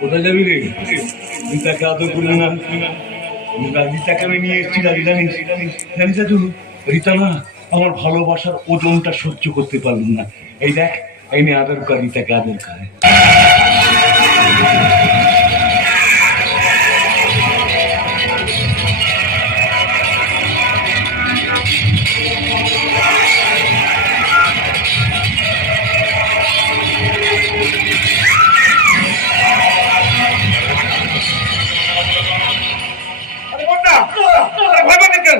কোথায় যাবি রে? রিতাকে আদর করলে না। রিতাকে আমি নিয়ে এসেছি দাদি জানিস জানিস দাদু রিতা না, আমার ভালোবাসার ওজনটা সহ্য করতে পারলাম না। এই দেখ, এই নিয়ে আদর কর, রিতাকে আদর করে। ভয় পাবে কেন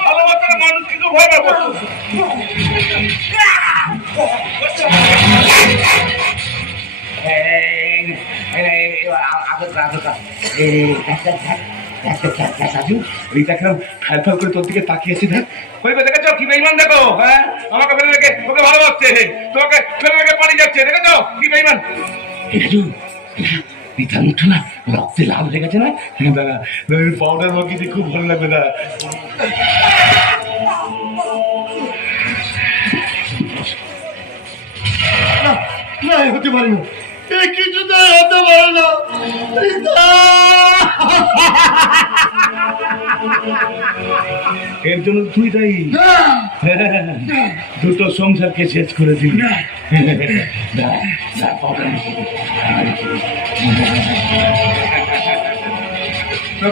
ভালোবাসার মানুষ কিন্তু ভয় পাবে দেখো হ্যাঁ আমাকে রেখে ওকে ভালোবাসছে তোমাকে পানি যাচ্ছে দেখেছ কি বেইমান রিতার না রক্তে লাল হয়ে গেছে না? হ্যাঁ দাদা পাউডার মাখিয়ে খুব ভালো লাগবে দাদা না হতে পারে না। এ হতে পারে না। এর জন্য তুই তাই দুটো সংসারকে শেষ করে দিবি।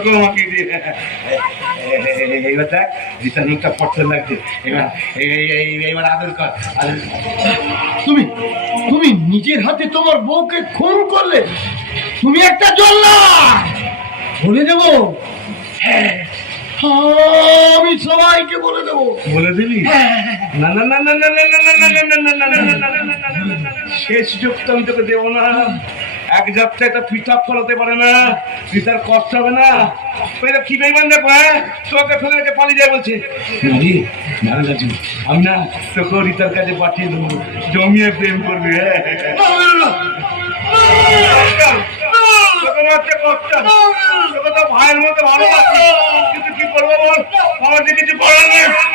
তোমাকে এবার কর তুমি তুমি নিজের হাতে তোমার বউকে খুন করলে, তুমি একটা জল্লা বলে দেবো। হ্যাঁ আমি সবাইকে বলে দেবো বলে দিবি না না না না না না না না না না না না না না না না না না না শেষ যোগ তো আমি তোকে দেবো না এক যাত্রায় তো পৃথক ফলাতে পারে না তুই কষ্ট হবে না কি বেইমান দেখো হ্যাঁ তোকে ফেলে রেখে পালিয়ে যায় বলছে আমি না তোকে রিতার কাছে পাঠিয়ে দেবো জমিয়ে প্রেম করবি হ্যাঁ তোকে মারতে কষ্ট Yeah.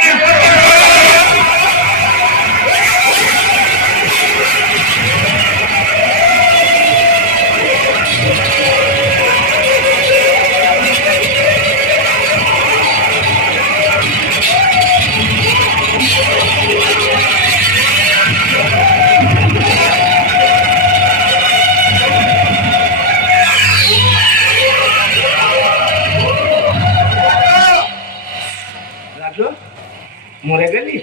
মরে গেলি?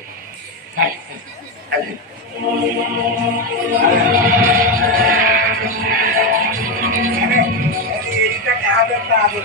হ্যাঁ। এইটাকে আদর না আদর